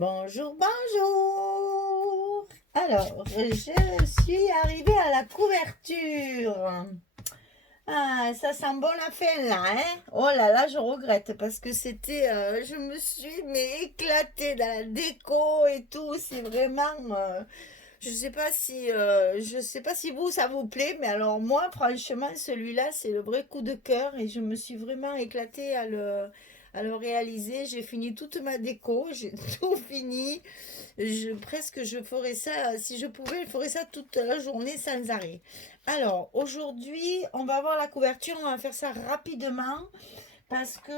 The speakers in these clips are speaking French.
Bonjour, bonjour. Alors, je suis arrivée à la couverture. Ah, ça sent bon la fin là, hein? Oh là là, je regrette parce que je me suis mais éclatée dans la déco et tout. C'est vraiment, je sais pas si vous ça vous plaît, mais alors moi, franchement, celui-là, c'est le vrai coup de cœur et je me suis vraiment éclatée à le réaliser. J'ai fini toute ma déco, j'ai tout fini. Presque je ferais ça, si je pouvais, je ferais ça toute la journée sans arrêt. Alors, aujourd'hui, on va voir la couverture, on va faire ça rapidement parce que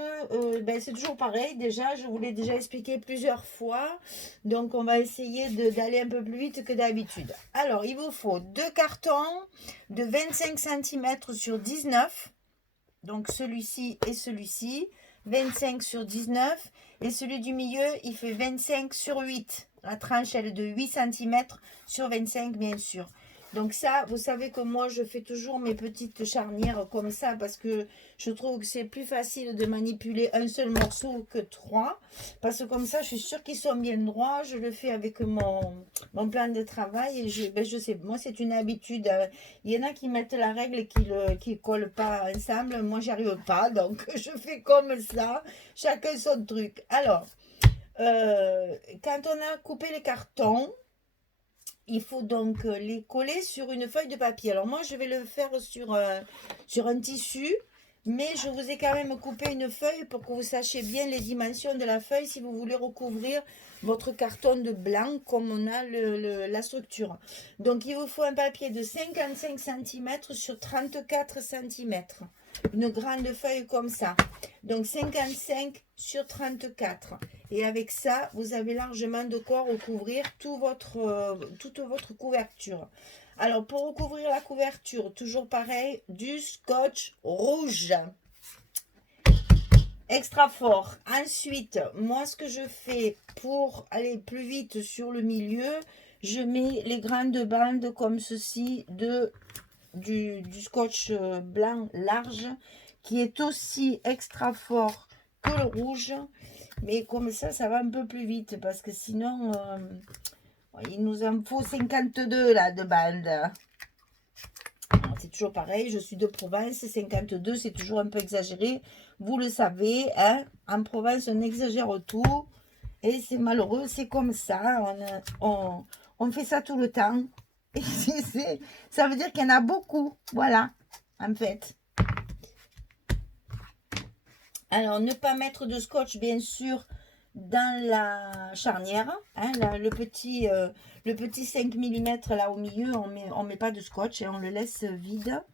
c'est toujours pareil. Déjà, je vous l'ai déjà expliqué plusieurs fois. Donc, on va essayer d'aller un peu plus vite que d'habitude. Alors, il vous faut deux cartons de 25 cm sur 19. Donc, celui-ci et celui-ci. 25 sur 19. Et celui du milieu, il fait 25 sur 8. La tranche, elle est de 8 cm sur 25, bien sûr. Donc ça, vous savez que moi, je fais toujours mes petites charnières comme ça parce que je trouve que c'est plus facile de manipuler un seul morceau que trois. Parce que comme ça, je suis sûre qu'ils sont bien droits. Je le fais avec mon plan de travail et je sais, moi, c'est une habitude. Il y en a qui mettent la règle et qui collent pas ensemble. Moi, j'y arrive pas. Donc, je fais comme ça. Chacun son truc. Alors, quand on a coupé les cartons, il faut donc les coller sur une feuille de papier. Alors moi, je vais le faire sur un tissu, mais je vous ai quand même coupé une feuille pour que vous sachiez bien les dimensions de la feuille si vous voulez recouvrir votre carton de blanc comme on a la structure. Donc il vous faut un papier de 55 cm sur 34 cm. Une grande feuille comme ça. Donc 55 sur 34. Et avec ça, vous avez largement de quoi recouvrir toute votre couverture. Alors, pour recouvrir la couverture, toujours pareil, du scotch rouge. Extra fort. Ensuite, moi, ce que je fais pour aller plus vite sur le milieu, je mets les grandes bandes comme ceci du scotch blanc large qui est aussi extra fort que le rouge. Mais comme ça va un peu plus vite parce que sinon, il nous en faut 52 là de bandes. C'est toujours pareil, je suis de Provence, 52 c'est toujours un peu exagéré. Vous le savez, hein, en Provence on exagère tout et c'est malheureux, c'est comme ça. On fait ça tout le temps. Et ça veut dire qu'il y en a beaucoup, voilà, en fait. Alors, ne pas mettre de scotch, bien sûr, dans la charnière. Hein, le petit 5 mm là au milieu, on met pas de scotch et on le laisse vide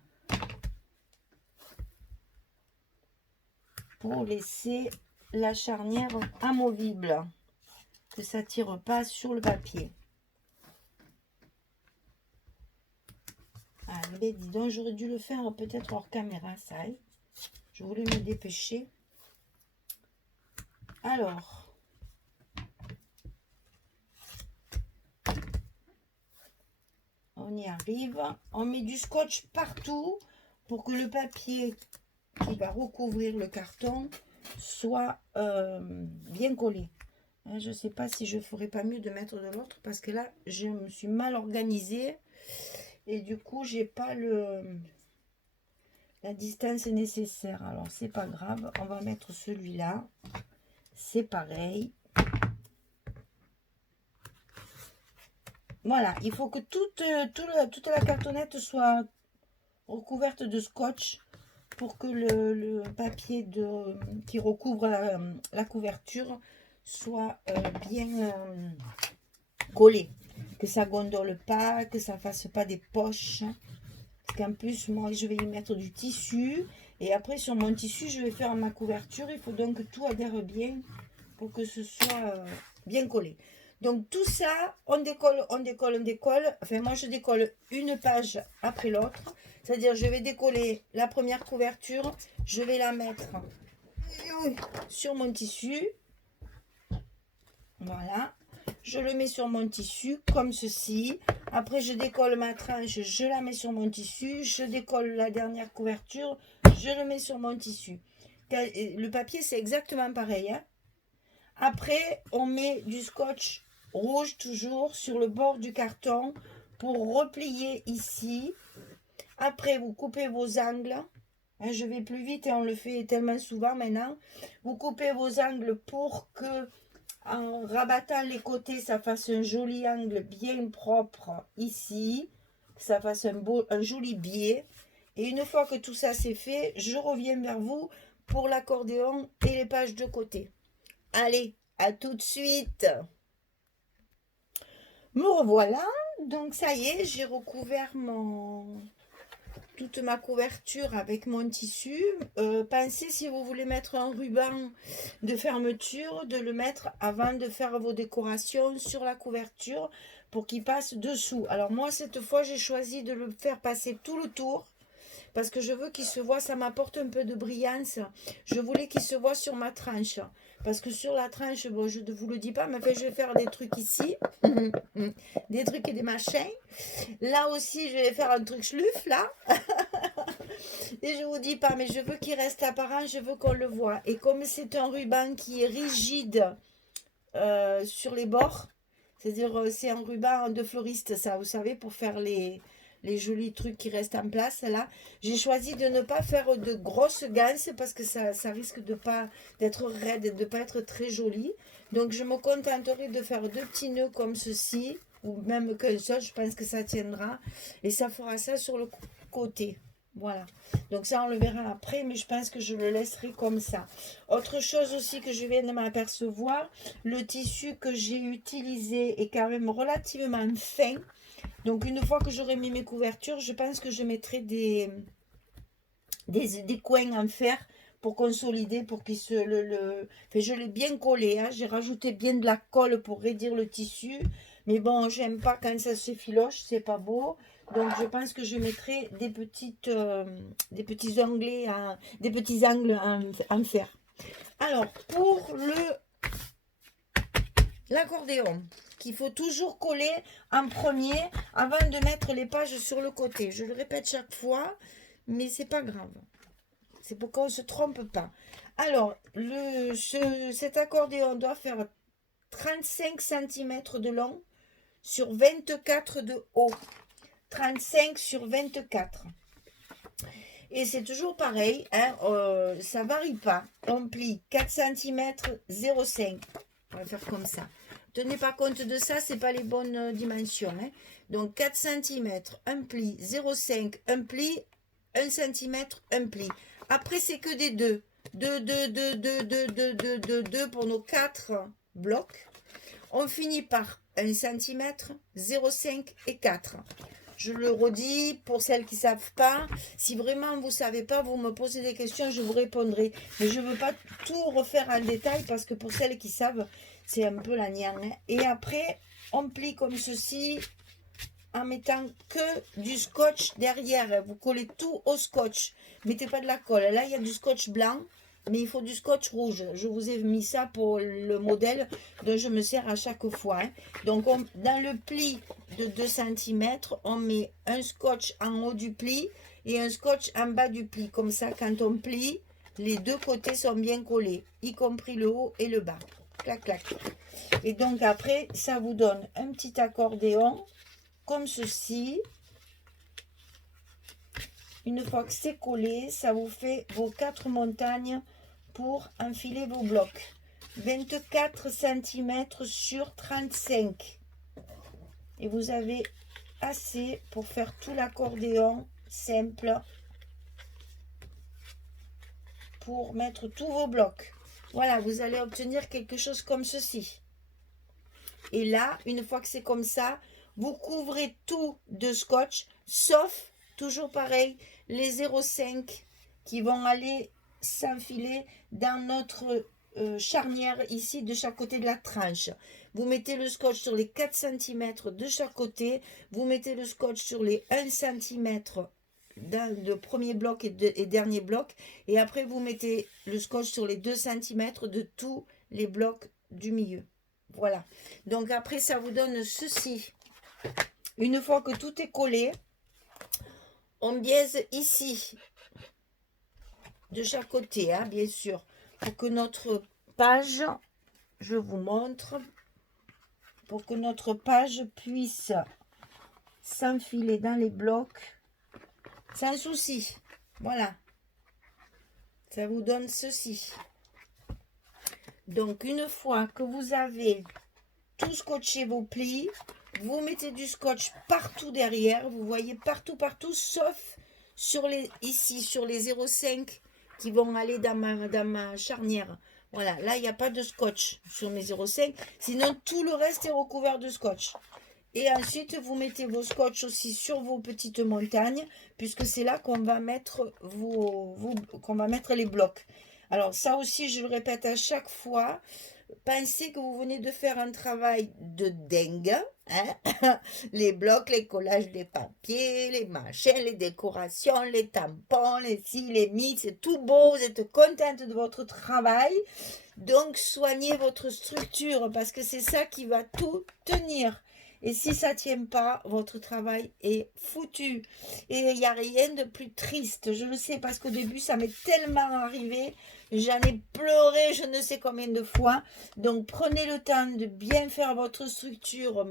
pour laisser la charnière amovible, que ça tire pas sur le papier. Ah, mais dis donc, j'aurais dû le faire peut-être hors caméra, ça. Hein. Je voulais me dépêcher. Alors, on y arrive. On met du scotch partout pour que le papier qui va recouvrir le carton soit bien collé. Hein, je ne sais pas si je ferais pas mieux de mettre de l'autre parce que là, je me suis mal organisée et du coup, j'ai pas la distance nécessaire. Alors, c'est pas grave, on va mettre celui-là. C'est pareil. Voilà, il faut que toute la cartonnette soit recouverte de scotch pour que le papier qui recouvre la couverture soit bien collé. Que ça gondole pas, que ça fasse pas des poches. Parce qu'en plus, moi, je vais y mettre du tissu. Et après, sur mon tissu, je vais faire ma couverture. Il faut donc que tout adhère bien pour que ce soit bien collé. Donc tout ça, on décolle, on décolle, on décolle. Enfin, moi, je décolle une page après l'autre. C'est-à-dire, je vais décoller la première couverture. Je vais la mettre sur mon tissu. Voilà. Je le mets sur mon tissu comme ceci. Après, je décolle ma tranche. Je la mets sur mon tissu. Je décolle la dernière couverture. Je le mets sur mon tissu. Le papier, c'est exactement pareil. Hein. Après, on met du scotch rouge toujours sur le bord du carton pour replier ici. Après, vous coupez vos angles. Hein, je vais plus vite et on le fait tellement souvent maintenant. Vous coupez vos angles pour que, en rabattant les côtés, ça fasse un joli angle bien propre ici. Que ça fasse un joli biais. Et une fois que tout ça c'est fait, je reviens vers vous pour l'accordéon et les pages de côté. Allez, à tout de suite. Me revoilà. Donc ça y est, j'ai recouvert toute ma couverture avec mon tissu. Pensez, si vous voulez mettre un ruban de fermeture, de le mettre avant de faire vos décorations sur la couverture pour qu'il passe dessous. Alors moi, cette fois, j'ai choisi de le faire passer tout le tour parce que je veux qu'il se voit, ça m'apporte un peu de brillance. Je voulais qu'il se voit sur ma tranche. Parce que sur la tranche, bon, je ne vous le dis pas, mais je vais faire des trucs ici. Des trucs et des machins. Là aussi, je vais faire un truc schluf, là. Et je vous dis pas, mais je veux qu'il reste apparent, je veux qu'on le voit. Et comme c'est un ruban qui est rigide sur les bords, c'est-à-dire c'est un ruban de fleuriste, ça, vous savez, pour faire les jolis trucs qui restent en place, là. J'ai choisi de ne pas faire de grosses ganses parce que ça risque de pas d'être raide et de pas être très joli. Donc, je me contenterai de faire deux petits nœuds comme ceci, ou même qu'un seul, je pense que ça tiendra. Et ça fera ça sur le côté. Voilà. Donc ça, on le verra après, mais je pense que je le laisserai comme ça. Autre chose aussi que je viens de m'apercevoir, le tissu que j'ai utilisé est quand même relativement fin. Donc une fois que j'aurai mis mes couvertures, je pense que je mettrai des coins en fer pour consolider, pour qu'il se Enfin, je l'ai bien collé, hein. J'ai rajouté bien de la colle pour raidir le tissu. Mais bon, j'aime pas quand ça se filoche, c'est pas beau. Donc je pense que je mettrai des petits angles en fer. Alors, pour l'accordéon, qu'il faut toujours coller en premier avant de mettre les pages sur le côté. Je le répète chaque fois, mais c'est pas grave. C'est pour qu'on ne se trompe pas. Alors, cet accordéon doit faire 35 cm de long sur 24 de haut. 35 sur 24. Et c'est toujours pareil, hein, ça ne varie pas. On plie 4 cm 0,5. On va faire comme ça. Tenez pas compte de ça, c'est pas les bonnes dimensions. Hein. Donc 4 cm, un pli, 0,5, un pli, 1 cm, un pli. Après, c'est que des 2. 2, 2, 2, 2, 2, 2, 2, 2, 2 pour nos 4 blocs. On finit par 1 cm, 0,5 et 4. Je le redis pour celles qui ne savent pas. Si vraiment vous ne savez pas, vous me posez des questions, je vous répondrai. Mais je ne veux pas tout refaire en détail parce que pour celles qui savent, c'est un peu la nienne. Hein. Et après, on plie comme ceci en mettant que du scotch derrière. Vous collez tout au scotch. Mettez pas de la colle. Là, il y a du scotch blanc, mais il faut du scotch rouge. Je vous ai mis ça pour le modèle dont je me sers à chaque fois. Hein. Donc, dans le pli de 2 cm, on met un scotch en haut du pli et un scotch en bas du pli. Comme ça, quand on plie, les deux côtés sont bien collés, y compris le haut et le bas. Clac, clac. Et donc, après, ça vous donne un petit accordéon comme ceci. Une fois que c'est collé, ça vous fait vos 4 montagnes pour enfiler vos blocs. 24 cm sur 35. Et vous avez assez pour faire tout l'accordéon simple pour mettre tous vos blocs. Voilà, vous allez obtenir quelque chose comme ceci. Et là, une fois que c'est comme ça, vous couvrez tout de scotch, sauf, toujours pareil, les 0,5 qui vont aller s'enfiler dans notre charnière ici de chaque côté de la tranche. Vous mettez le scotch sur les 4 cm de chaque côté, vous mettez le scotch sur les 1 cm dans le premier bloc et dernier bloc, et après vous mettez le scotch sur les 2 cm de tous les blocs du milieu. Voilà, donc après ça vous donne ceci. Une fois que tout est collé, on biaise ici, de chaque côté, hein, bien sûr, pour que notre page je vous montre pour que notre page puisse s'enfiler dans les blocs sans souci. Voilà, ça vous donne ceci. Donc une fois que vous avez tout scotché vos plis, vous mettez du scotch partout derrière, vous voyez partout, sauf sur les, ici, sur les 0,5 qui vont aller dans ma charnière. Voilà, là, il n'y a pas de scotch sur mes 0,5, sinon tout le reste est recouvert de scotch. Et ensuite, vous mettez vos scotch aussi sur vos petites montagnes, puisque c'est là qu'on va mettre qu'on va mettre les blocs. Alors ça aussi, je le répète à chaque fois, pensez que vous venez de faire un travail de dingue, hein? Les blocs, les collages des papiers, les machins, les décorations, les tampons, les ci, les mi, c'est tout beau, vous êtes contente de votre travail. Donc, soignez votre structure parce que c'est ça qui va tout tenir. Et si ça ne tient pas, votre travail est foutu. Et il n'y a rien de plus triste. Je le sais parce qu'au début, ça m'est tellement arrivé. J'en ai pleuré je ne sais combien de fois. Donc, prenez le temps de bien faire votre structure.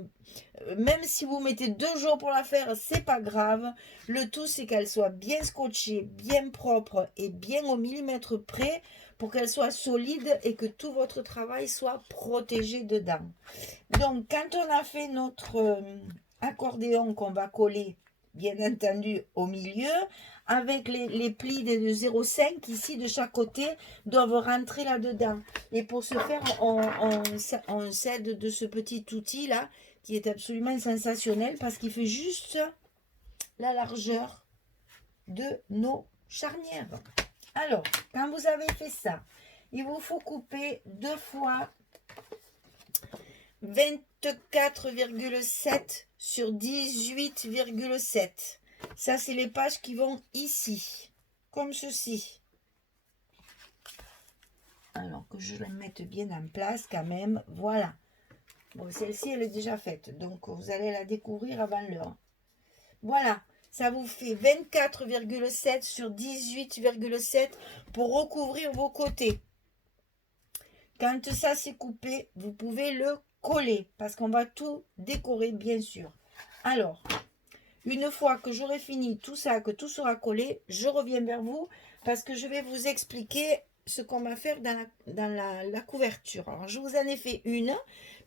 Même si vous mettez 2 jours pour la faire, c'est pas grave. Le tout, c'est qu'elle soit bien scotchée, bien propre et bien au millimètre près pour qu'elle soit solide et que tout votre travail soit protégé dedans. Donc, quand on a fait notre accordéon qu'on va coller, bien entendu, au milieu, avec les plis de 0,5 ici de chaque côté, doivent rentrer là-dedans. Et pour ce faire, on s'aide de ce petit outil-là, qui est absolument sensationnel, parce qu'il fait juste la largeur de nos charnières. Alors, quand vous avez fait ça, il vous faut couper 2 fois 24,7 sur 18,7. Ça, c'est les pages qui vont ici, comme ceci. Alors que je la mette bien en place quand même. Voilà. Bon, celle-ci, elle est déjà faite. Donc, vous allez la découvrir avant l'heure. Voilà. Ça vous fait 24,7 sur 18,7 pour recouvrir vos côtés. Quand ça c'est coupé, vous pouvez le coller parce qu'on va tout décorer bien sûr. Alors, une fois que j'aurai fini tout ça, que tout sera collé, je reviens vers vous parce que je vais vous expliquer ce qu'on va faire dans la couverture. Alors, je vous en ai fait une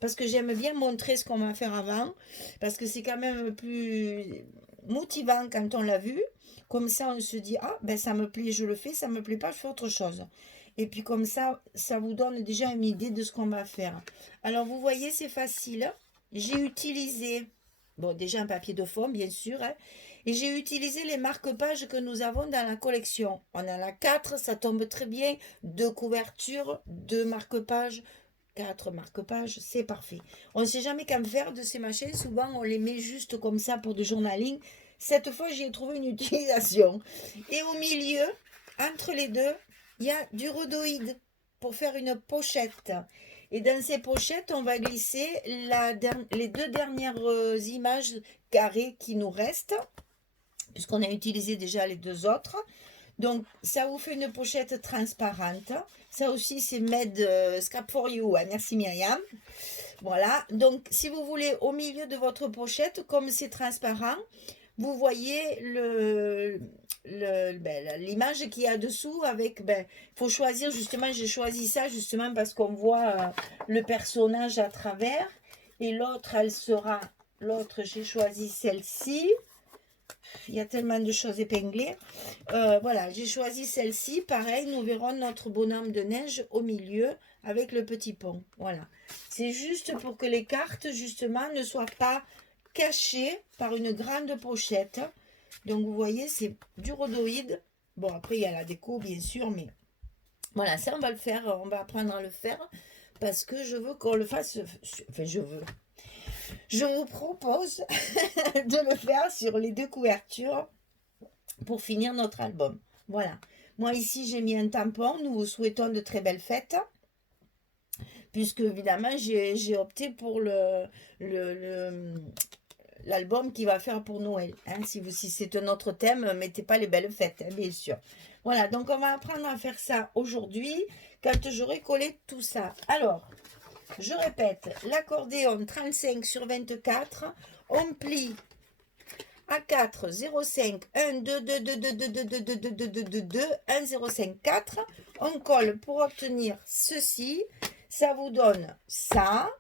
parce que j'aime bien montrer ce qu'on va faire avant parce que c'est quand même plus motivant quand on l'a vu. Comme ça, on se dit, ah, ben ça me plaît, je le fais, ça me plaît pas, je fais autre chose. Et puis comme ça vous donne déjà une idée de ce qu'on va faire. Alors, vous voyez, c'est facile. J'ai utilisé, bon, déjà un papier de fond, bien sûr, hein, et j'ai utilisé les marque-pages que nous avons dans la collection. On en a 4, ça tombe très bien. 2 couvertures, 2 marque-pages, 4 marque-pages, c'est parfait. On ne sait jamais qu'en faire de ces machins. Souvent, on les met juste comme ça pour du journaling. Cette fois, j'y ai trouvé une utilisation. Et au milieu, entre les deux, il y a du rhodoïde pour faire une pochette. Et dans ces pochettes, on va glisser les 2 dernières images carrées qui nous restent, puisqu'on a utilisé déjà les 2 autres. Donc, ça vous fait une pochette transparente. Ça aussi, c'est made scrap for you. Hein. Merci Myriam. Voilà. Donc, si vous voulez, au milieu de votre pochette, comme c'est transparent, vous voyez l'image qu'il y a dessous avec, faut choisir justement, j'ai choisi ça justement parce qu'on voit le personnage à travers. Et l'autre, j'ai choisi celle-ci. Il y a tellement de choses épinglées. Voilà, j'ai choisi celle-ci. Pareil, nous verrons notre bonhomme de neige au milieu avec le petit pont. Voilà. C'est juste pour que les cartes, justement, ne soient pas cachées par une grande pochette. Donc, vous voyez, c'est du rhodoïde. Bon, après, il y a la déco, bien sûr, mais voilà, ça, on va le faire. On va apprendre à le faire parce que je veux qu'on le fasse. Enfin, je vous propose de le faire sur les 2 couvertures pour finir notre album. Voilà. Moi, ici, j'ai mis un tampon. Nous vous souhaitons de très belles fêtes. Puisque, évidemment, j'ai opté pour l'album qui va faire pour Noël. Hein. Si c'est un autre thème, mettez pas les belles fêtes, hein, bien sûr. Voilà, donc on va apprendre à faire ça aujourd'hui, quand j'aurai collé tout ça. Alors, je répète, l'accordéon 35 sur 24, on plie à 4, 0, 5, 1, 2, 2, 2, 2, 2, 2, 2, 2, 2, 2, 2, 2, 1, 0, 5, 4. On colle pour obtenir ceci. Ça vous donne ça.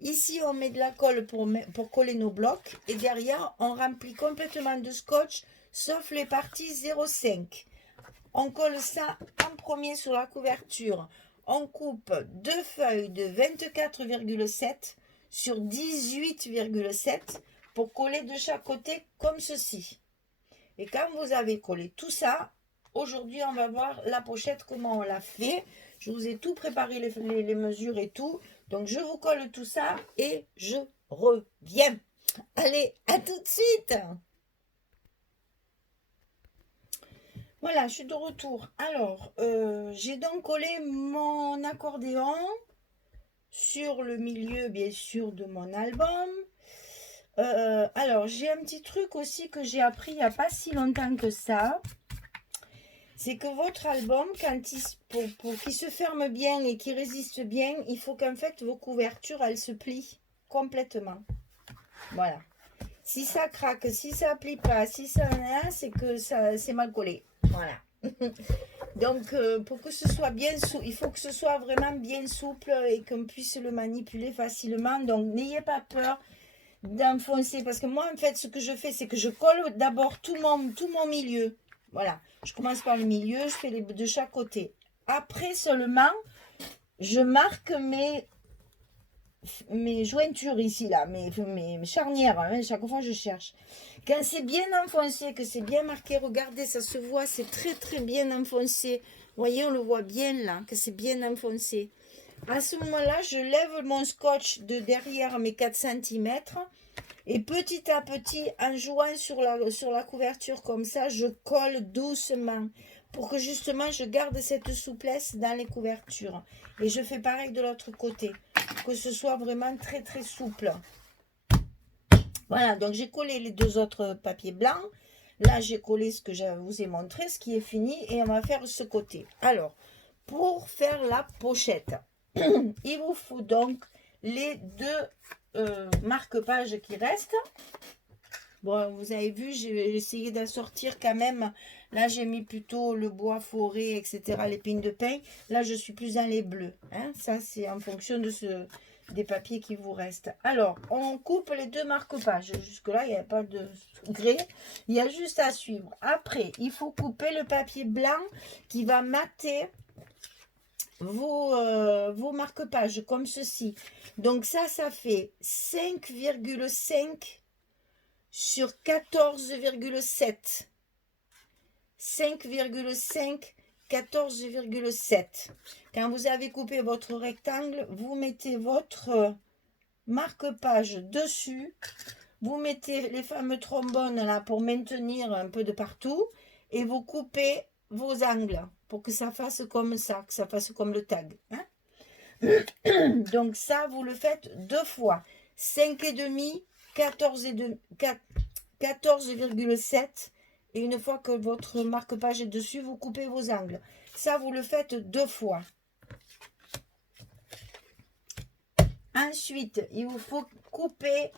Ici, on met de la colle pour coller nos blocs. Et derrière, on remplit complètement de scotch, sauf les parties 0,5. On colle ça en premier sur la couverture. On coupe deux feuilles de 24,7 sur 18,7 pour coller de chaque côté comme ceci. Et quand vous avez collé tout ça, aujourd'hui, on va voir la pochette, comment on l'a fait. Je vous ai tout préparé, les mesures et tout. Donc, je vous colle tout ça et je reviens. Allez, à tout de suite. Voilà, je suis de retour. Alors, j'ai donc collé mon accordéon sur le milieu, bien sûr, de mon album. Alors, j'ai un petit truc aussi que j'ai appris il n'y a pas si longtemps que ça. C'est que votre album, pour qu'il se ferme bien et qu'il résiste bien, il faut qu'en fait, vos couvertures, elles se plient complètement. Voilà. Si ça craque, si ça plie pas, si ça c'est que ça c'est mal collé. Voilà. Donc, pour que ce soit bien souple, il faut que ce soit vraiment bien souple et qu'on puisse le manipuler facilement. Donc, n'ayez pas peur d'enfoncer. Parce que moi, en fait, ce que je fais, c'est que je colle d'abord tout mon milieu. Voilà. Je commence par le milieu, je fais de chaque côté. Après seulement, je marque mes jointures ici, là, mes charnières, hein, chaque fois je cherche. Quand c'est bien enfoncé, que c'est bien marqué, regardez, ça se voit, c'est très très bien enfoncé. Vous voyez, on le voit bien là, que c'est bien enfoncé. À ce moment-là, je lève mon scotch de derrière mes 4 cm et petit à petit, en jouant sur la couverture comme ça, je colle doucement pour que justement je garde cette souplesse dans les couvertures. Et je fais pareil de l'autre côté, que ce soit vraiment très très souple. Voilà, donc j'ai collé les deux autres papiers blancs. Là, j'ai collé ce que je vous ai montré, ce qui est fini, et on va faire ce côté. Alors, pour faire la pochette, il vous faut donc les deux marque-pages qui restent. Bon, vous avez vu, j'ai essayé d'assortir quand même. Là, j'ai mis plutôt le bois forêt, etc., l'épine de pin. Là, je suis plus dans les bleus. Hein. Ça, c'est en fonction des papiers qui vous restent. Alors, on coupe les deux marque-pages. Jusque-là, il n'y a pas de gré. Il y a juste à suivre. Après, il faut couper le papier blanc qui va mater vos marque-pages comme ceci. Donc, ça fait 5,5 sur 14,7. 5,5, 14,7. Quand vous avez coupé votre rectangle, vous mettez votre marque-page dessus. Vous mettez les fameux trombones là pour maintenir un peu de partout. Et vous coupez vos angles pour que ça fasse comme ça, que ça fasse comme le tag. Hein. Donc ça, vous le faites deux fois. 5,5, 14,7 et une fois que votre marque-page est dessus, vous coupez vos angles. Ça, vous le faites deux fois. Ensuite, il vous faut couper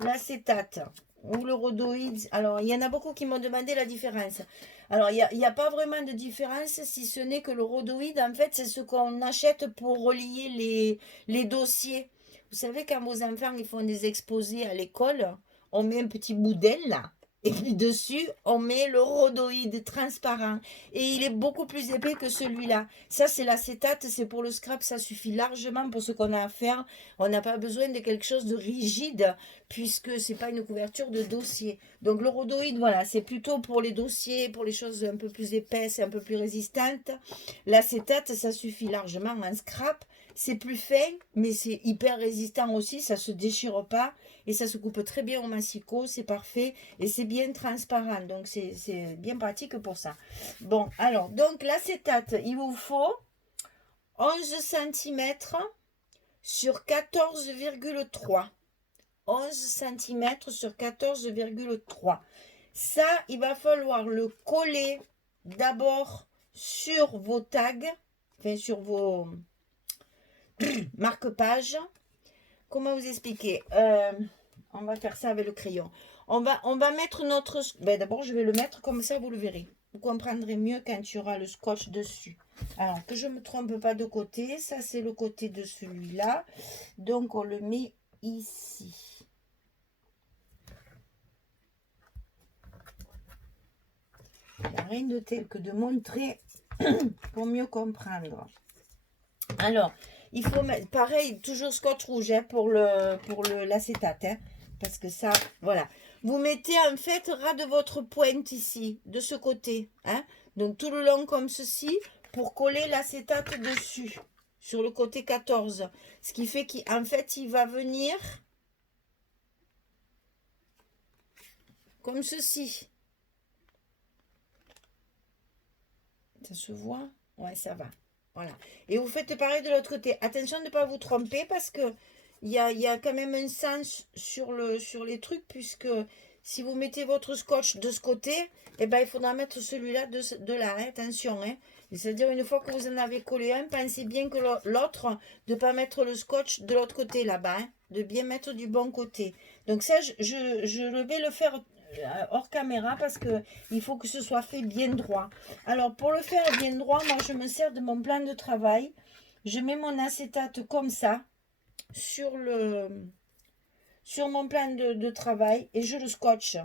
l'acétate ou le rhodoïde. Alors, il y en a beaucoup qui m'ont demandé la différence. Alors, il n'y a pas vraiment de différence, si ce n'est que le rhodoïde, en fait, c'est ce qu'on achète pour relier les dossiers. Vous savez, quand vos enfants ils font des exposés à l'école, on met un petit boudin là. Et puis dessus, on met le rhodoïde transparent. Et il est beaucoup plus épais que celui-là. Ça, c'est l'acétate, c'est pour le scrap. Ça suffit largement pour ce qu'on a à faire. On n'a pas besoin de quelque chose de rigide, puisque ce n'est pas une couverture de dossier. Donc le rhodoïde, voilà, c'est plutôt pour les dossiers, pour les choses un peu plus épaisses et un peu plus résistantes. L'acétate, ça suffit largement en scrap. C'est plus fin, mais c'est hyper résistant aussi. Ça ne se déchire pas. Et ça se coupe très bien au massicot, c'est parfait. Et c'est bien transparent, donc c'est bien pratique pour ça. Bon, alors, donc l'acétate, il vous faut 11 cm sur 14,3. 11 cm sur 14,3. Ça, il va falloir le coller d'abord sur vos tags, enfin sur vos marque-page. Comment vous expliquer? On va faire ça avec le crayon. On va mettre notre... Ben, d'abord, je vais le mettre comme ça, vous le verrez. Vous comprendrez mieux quand il y aura le scotch dessus. Alors, que je ne me trompe pas de côté. Ça, c'est le côté de celui-là. Donc, on le met ici. Il n'y a rien de tel que de montrer pour mieux comprendre. Alors, il faut mettre, pareil, toujours scotch rouge hein, pour l'acétate. Hein, parce que ça, voilà. Vous mettez en fait ras de votre pointe ici, de ce côté. Hein, donc tout le long comme ceci, pour coller l'acétate dessus, sur le côté 14. Ce qui fait qu'en fait, il va venir comme ceci. Ça se voit? Ouais, ça va. Voilà. Et vous faites pareil de l'autre côté. Attention de ne pas vous tromper parce que il y a quand même un sens sur les trucs puisque si vous mettez votre scotch de ce côté, eh ben, il faudra mettre celui-là de là. Hein, attention. Hein. C'est-à-dire une fois que vous en avez collé un, pensez bien que l'autre, de ne pas mettre le scotch de l'autre côté là-bas. Hein, de bien mettre du bon côté. Donc ça, je vais le faire hors caméra parce que il faut que ce soit fait bien droit. Alors pour le faire bien droit, moi je me sers de mon plan de travail. Je mets mon acétate comme ça sur mon plan de travail et je le scotche.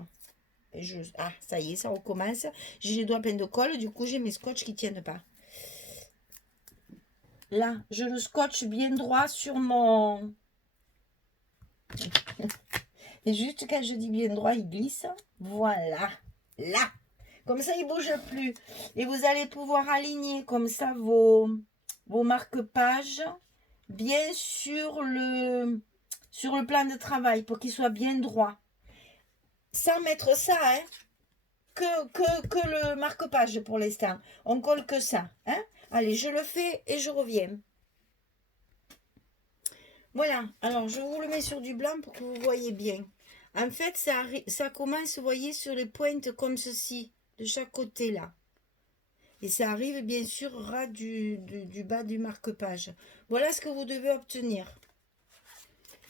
Et ah, ça y est, ça recommence. J'ai les doigts pleins de colle, du coup j'ai mes scotch qui ne tiennent pas. Là, je le scotche bien droit sur mon... Et juste quand je dis bien droit, il glisse. Voilà. Là. Comme ça, il ne bouge plus. Et vous allez pouvoir aligner comme ça vos marque-pages bien sur le plan de travail pour qu'il soit bien droit. Sans mettre ça, hein, que le marque-page pour l'instant. On colle que ça. Hein. Allez, je le fais et je reviens. Voilà, alors je vous le mets sur du blanc pour que vous voyez bien. En fait, ça commence, vous voyez, sur les pointes comme ceci, de chaque côté là. Et ça arrive bien sûr ras du bas du marque-page. Voilà ce que vous devez obtenir.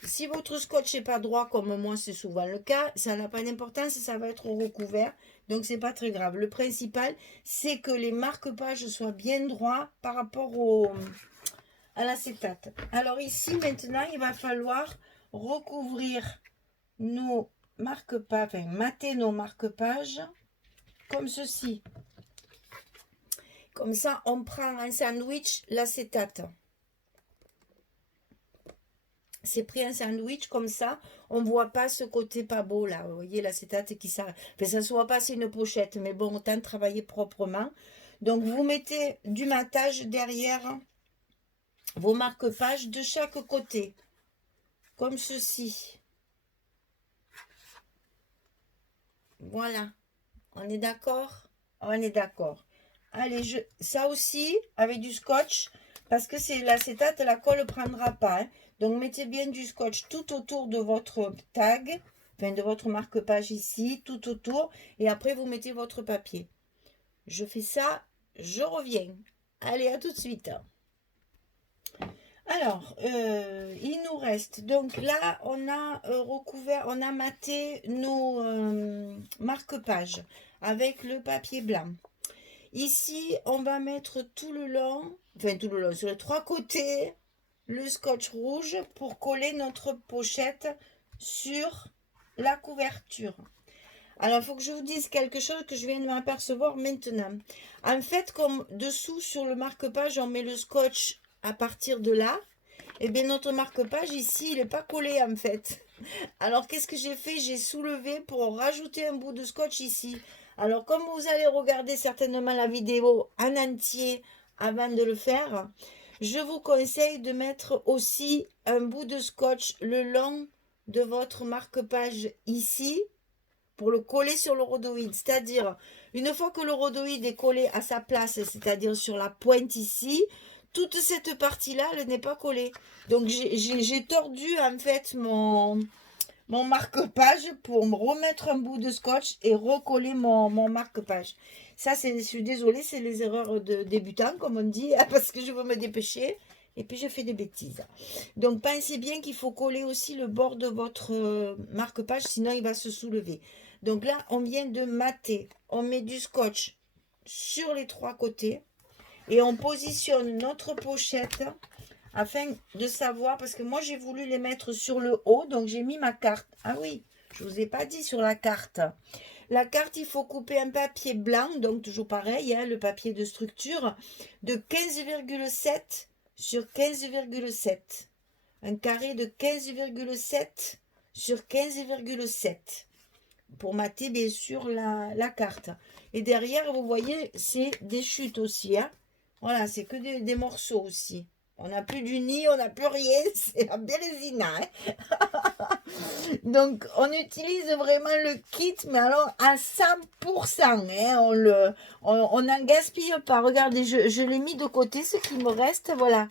Si votre scotch n'est pas droit, comme moi c'est souvent le cas, ça n'a pas d'importance, ça va être recouvert. Donc c'est pas très grave. Le principal, c'est que les marque-pages soient bien droits par rapport à l'acétate. Alors ici maintenant il va falloir recouvrir nos marque-pages, enfin mater nos marque-pages comme ceci. Comme ça on prend un sandwich l'acétate. C'est pris un sandwich comme ça, on voit pas ce côté pas beau là, vous voyez l'acétate qui s'arrête. Enfin, ça se voit pas, c'est une pochette, mais bon, autant travailler proprement. Donc vous mettez du matage derrière vos marque-pages de chaque côté, comme ceci. Voilà, on est d'accord? On est d'accord. Allez, ça aussi, avec du scotch, parce que c'est l'acétate, la colle ne prendra pas. Hein. Donc, mettez bien du scotch tout autour de votre tag, enfin de votre marque-page ici, tout autour. Et après, vous mettez votre papier. Je fais ça, je reviens. Allez, à tout de suite. Alors, il nous reste, donc là, on a recouvert, on a maté nos marque-pages avec le papier blanc. Ici, on va mettre tout le long, sur les trois côtés, le scotch rouge pour coller notre pochette sur la couverture. Alors, il faut que je vous dise quelque chose que je viens de m'apercevoir maintenant. En fait, comme dessous sur le marque-page, on met le scotch à partir de là, et bien notre marque-page ici, il n'est pas collé en fait. Alors, qu'est-ce que j'ai fait? J'ai soulevé pour rajouter un bout de scotch ici. Alors, comme vous allez regarder certainement la vidéo en entier avant de le faire, je vous conseille de mettre aussi un bout de scotch le long de votre marque-page ici pour le coller sur le rhodoïde. C'est-à-dire, une fois que le rhodoïde est collé à sa place, c'est-à-dire sur la pointe ici, toute cette partie-là, elle n'est pas collée. Donc, j'ai tordu en fait mon marque-page pour me remettre un bout de scotch et recoller mon marque-page. Ça, je suis désolée, c'est les erreurs de débutants, comme on dit, parce que je veux me dépêcher. Et puis je fais des bêtises. Donc pensez bien qu'il faut coller aussi le bord de votre marque-page, sinon il va se soulever. Donc là, on vient de mater. On met du scotch sur les 3 côtés. Et on positionne notre pochette afin de savoir, parce que moi j'ai voulu les mettre sur le haut, donc j'ai mis ma carte. Ah oui, je ne vous ai pas dit sur la carte. La carte, il faut couper un papier blanc, donc toujours pareil, hein, le papier de structure, de 15,7 sur 15,7. Un carré de 15,7 sur 15,7. Pour mater, bien sûr, la carte. Et derrière, vous voyez, c'est des chutes aussi. Hein. Voilà, c'est que des morceaux aussi. On n'a plus du nid, on n'a plus rien. C'est la bérésina. Hein. Donc, on utilise vraiment le kit, mais alors à 100%. Hein, on n'en gaspille pas. Regardez, je l'ai mis de côté, ce qui me reste. Voilà.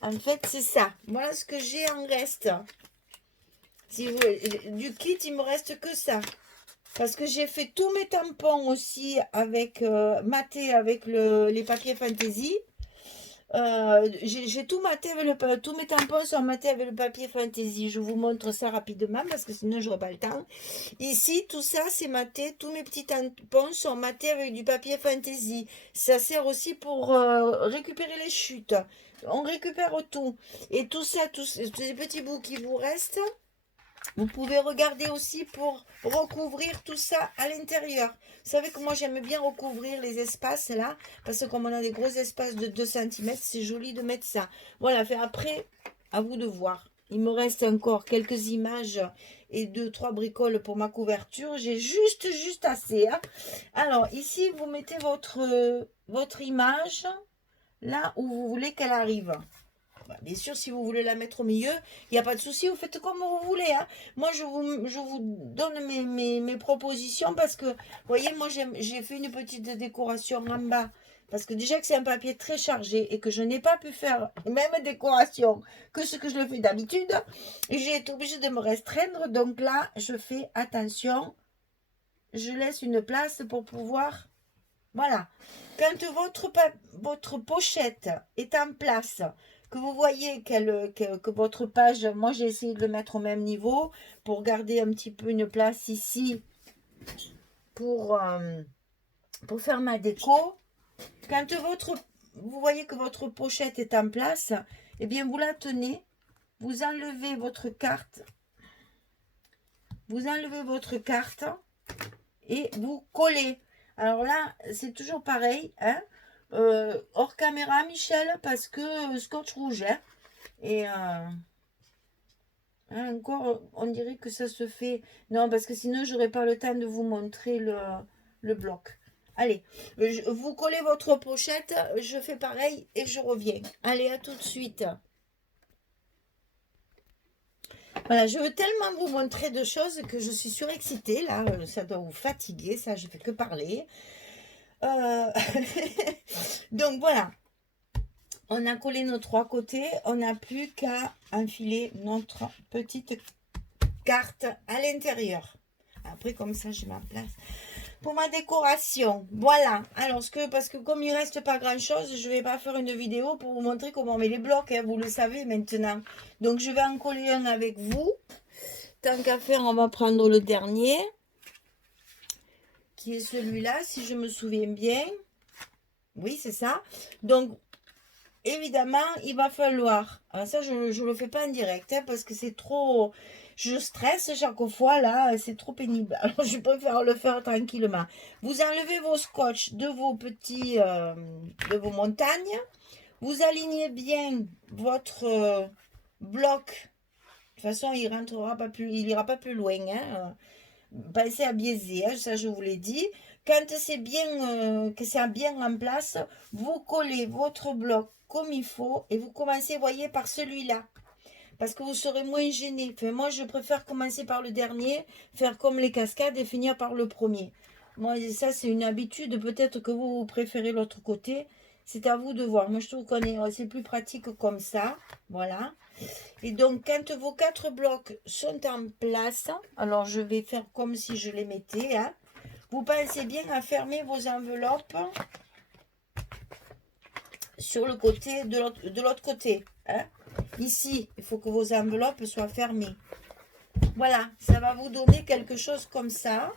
En fait, c'est ça. Voilà ce que j'ai en reste. Si vous, du kit, il me reste que ça. Parce que j'ai fait tous mes tampons aussi avec maté avec les papiers Fantaisie. J'ai tout maté avec tous mes tampons sont matés avec le papier Fantaisie. Je vous montre ça rapidement parce que sinon j'aurai pas le temps. Ici, tout ça c'est maté. Tous mes petits tampons sont matés avec du papier Fantaisie. Ça sert aussi pour récupérer les chutes. On récupère tout. Et tout ça, tous ces petits bouts qui vous restent, vous pouvez regarder aussi pour recouvrir tout ça à l'intérieur. Vous savez que moi j'aime bien recouvrir les espaces là, parce que comme on a des gros espaces de 2 cm, c'est joli de mettre ça. Voilà, après, à vous de voir. Il me reste encore quelques images et 2-3 bricoles pour ma couverture. J'ai juste assez. Hein. Alors ici, vous mettez votre image là où vous voulez qu'elle arrive. Bien sûr, si vous voulez la mettre au milieu, il n'y a pas de souci, vous faites comme vous voulez. Hein. Moi, je vous donne mes propositions parce que, vous voyez, moi, j'ai fait une petite décoration en bas. Parce que déjà que c'est un papier très chargé et que je n'ai pas pu faire même décoration que ce que je le fais d'habitude, j'ai été obligée de me restreindre. Donc là, je fais attention. Je laisse une place pour pouvoir... Voilà. Quand votre pochette est en place, que vous voyez que votre page, moi j'ai essayé de le mettre au même niveau pour garder un petit peu une place ici pour faire ma déco. Quand vous voyez que votre pochette est en place, eh bien vous la tenez, vous enlevez votre carte, et vous collez. Alors là, c'est toujours pareil, hein. Hors caméra, Michel, parce que scotch rouge, hein. Et encore, on dirait que ça se fait. Non, parce que sinon, j'aurais pas le temps de vous montrer le bloc. Allez, vous collez votre pochette, je fais pareil et je reviens. Allez, à tout de suite. Voilà, je veux tellement vous montrer de choses que je suis surexcitée. Là, ça doit vous fatiguer, ça, je fais que parler. Donc voilà, on a collé nos 3 côtés, on n'a plus qu'à enfiler notre petite carte à l'intérieur. Après, comme ça, j'ai ma place pour ma décoration. Voilà, alors parce que comme il reste pas grand chose, je vais pas faire une vidéo pour vous montrer comment on met les blocs, hein, vous le savez maintenant. Donc je vais en coller un avec vous. Tant qu'à faire, on va prendre le dernier, qui est celui-là, si je me souviens bien. Oui, c'est ça. Donc, évidemment, il va falloir... Alors ça, je ne le fais pas en direct, hein, parce que c'est trop... Je stresse chaque fois, là, c'est trop pénible. Alors, je préfère le faire tranquillement. Vous enlevez vos scotch de vos petits... de vos montagnes. Vous alignez bien votre bloc. De toute façon, il ira pas plus loin, hein. Pensez à biaiser, hein, ça je vous l'ai dit. Quand c'est bien, que c'est bien en place, vous collez votre bloc comme il faut et vous commencez, voyez, par celui-là. Parce que vous serez moins gêné. Enfin, moi, je préfère commencer par le dernier, faire comme les cascades et finir par le premier. Moi, ça, c'est une habitude. Peut-être que vous préférez l'autre côté. C'est à vous de voir. Moi, je trouve qu'on c'est plus pratique comme ça. Voilà. Et donc, quand vos 4 blocs sont en place, alors je vais faire comme si je les mettais. Hein, vous pensez bien à fermer vos enveloppes sur le côté de l'autre côté. hein. Ici, il faut que vos enveloppes soient fermées. Voilà, ça va vous donner quelque chose comme ça,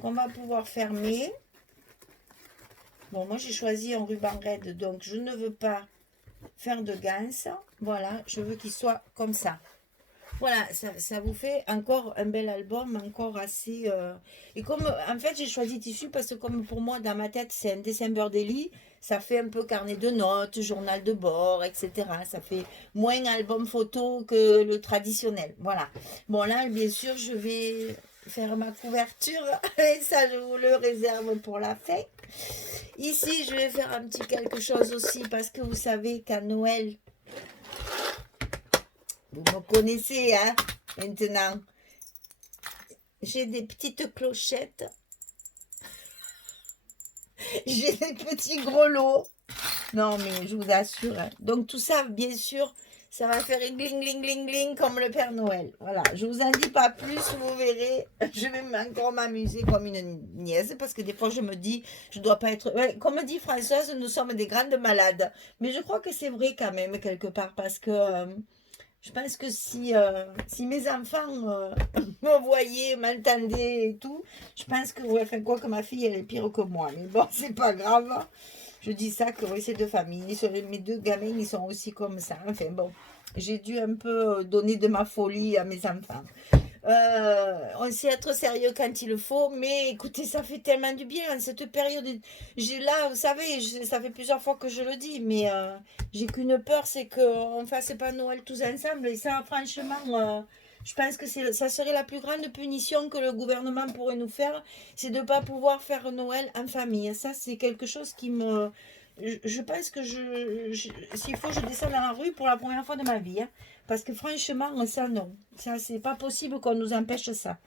qu'on va pouvoir fermer. Bon, moi j'ai choisi un ruban raide, donc je ne veux pas faire de ganse. Voilà, je veux qu'il soit comme ça. Voilà, ça vous fait encore un bel album, encore assez... Et comme, en fait, j'ai choisi tissu parce que comme pour moi, dans ma tête, c'est un December Daily, ça fait un peu carnet de notes, journal de bord, etc. Ça fait moins album photo que le traditionnel. Voilà. Bon, là, bien sûr, je vais faire ma couverture et ça, je vous le réserve pour la fin. Ici, je vais faire un petit quelque chose aussi parce que vous savez qu'à Noël, vous me connaissez, hein, maintenant. J'ai des petites clochettes. J'ai des petits grelots. Non, mais je vous assure, hein. Donc, tout ça, bien sûr, ça va faire une gling, gling, gling, gling comme le Père Noël. Voilà, je vous en dis pas plus, vous verrez. Je vais encore m'amuser comme une nièce parce que des fois, je me dis, je dois pas être... Ouais, comme dit Françoise, nous sommes des grandes malades. Mais je crois que c'est vrai quand même, quelque part, parce que... je pense que si mes enfants me voyaient, m'entendaient et tout, je pense que, ouais, enfin, quoi que ma fille, elle est pire que moi. Mais bon, c'est pas grave. Je dis ça que ouais, c'est deux familles. Mes deux gamins, ils sont aussi comme ça. Enfin bon, j'ai dû un peu donner de ma folie à mes enfants. On sait être sérieux quand il le faut, mais écoutez, ça fait tellement du bien en cette période. J'ai là, vous savez, ça fait plusieurs fois que je le dis, mais j'ai qu'une peur, c'est qu'on ne fasse pas Noël tous ensemble. Et ça, franchement, je pense que ça serait la plus grande punition que le gouvernement pourrait nous faire, c'est de ne pas pouvoir faire Noël en famille. Ça, c'est quelque chose qui me... Je pense que s'il faut, je descends dans la rue pour la première fois de ma vie, hein. Parce que franchement, ça, non. Ça, c'est pas possible qu'on nous empêche ça.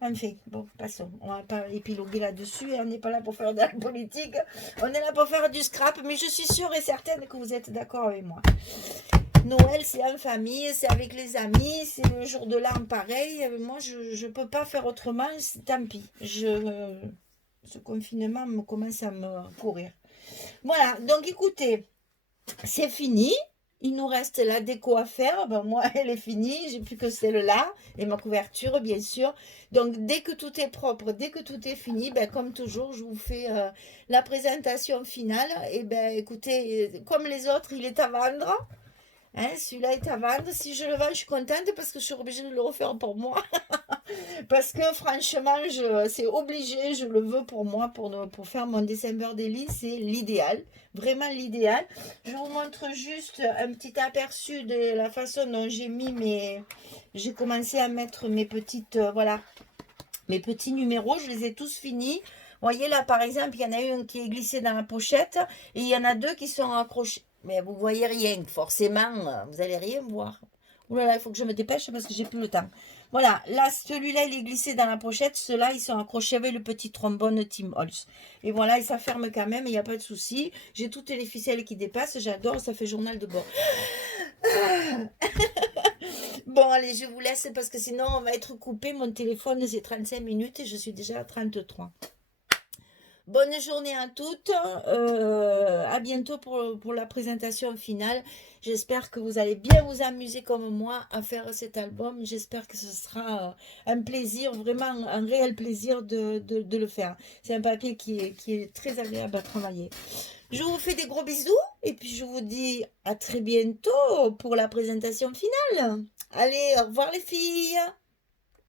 Enfin, bon, passons. On va pas épiloguer là-dessus. On n'est pas là pour faire de la politique. On est là pour faire du scrap. Mais je suis sûre et certaine que vous êtes d'accord avec moi. Noël, c'est en famille, c'est avec les amis, c'est le jour de l'an pareil. Moi, je ne peux pas faire autrement. Tant pis. Ce confinement me commence à me courir. Voilà. Donc, écoutez, c'est fini. Il nous reste la déco à faire. Ben, moi, elle est finie. J'ai plus que celle-là. Et ma couverture, bien sûr. Donc, dès que tout est propre, dès que tout est fini, ben, comme toujours, je vous fais la présentation finale. Et ben, écoutez, comme les autres, il est à vendre. Hein, celui-là est à vendre. Si je le vends, je suis contente parce que je suis obligée de le refaire pour moi. Parce que franchement, c'est obligé, je le veux pour moi, pour faire mon December Daily, c'est l'idéal, vraiment l'idéal. Je vous montre juste un petit aperçu de la façon dont j'ai commencé à mettre mes petites, voilà, mes petits numéros, je les ai tous finis. Vous voyez là, par exemple, il y en a un qui est glissé dans la pochette et il y en a deux qui sont accrochés. Mais vous voyez rien, forcément, vous allez rien voir. Ouh là là, il faut que je me dépêche parce que j'ai plus le temps. Voilà, là, celui-là, il est glissé dans la pochette. Ceux-là, ils sont accrochés avec le petit trombone Tim Holtz. Et voilà, et ça ferme quand même, il n'y a pas de souci. J'ai toutes les ficelles qui dépassent, j'adore, ça fait journal de bord. Bon, allez, je vous laisse parce que sinon, on va être coupé. Mon téléphone, c'est 35 minutes et je suis déjà à 33. Bonne journée à toutes. À bientôt pour la présentation finale. J'espère que vous allez bien vous amuser comme moi à faire cet album. J'espère que ce sera un plaisir, vraiment un réel plaisir de le faire. C'est un papier qui est très agréable à travailler. Je vous fais des gros bisous et puis je vous dis à très bientôt pour la présentation finale. Allez, au revoir les filles.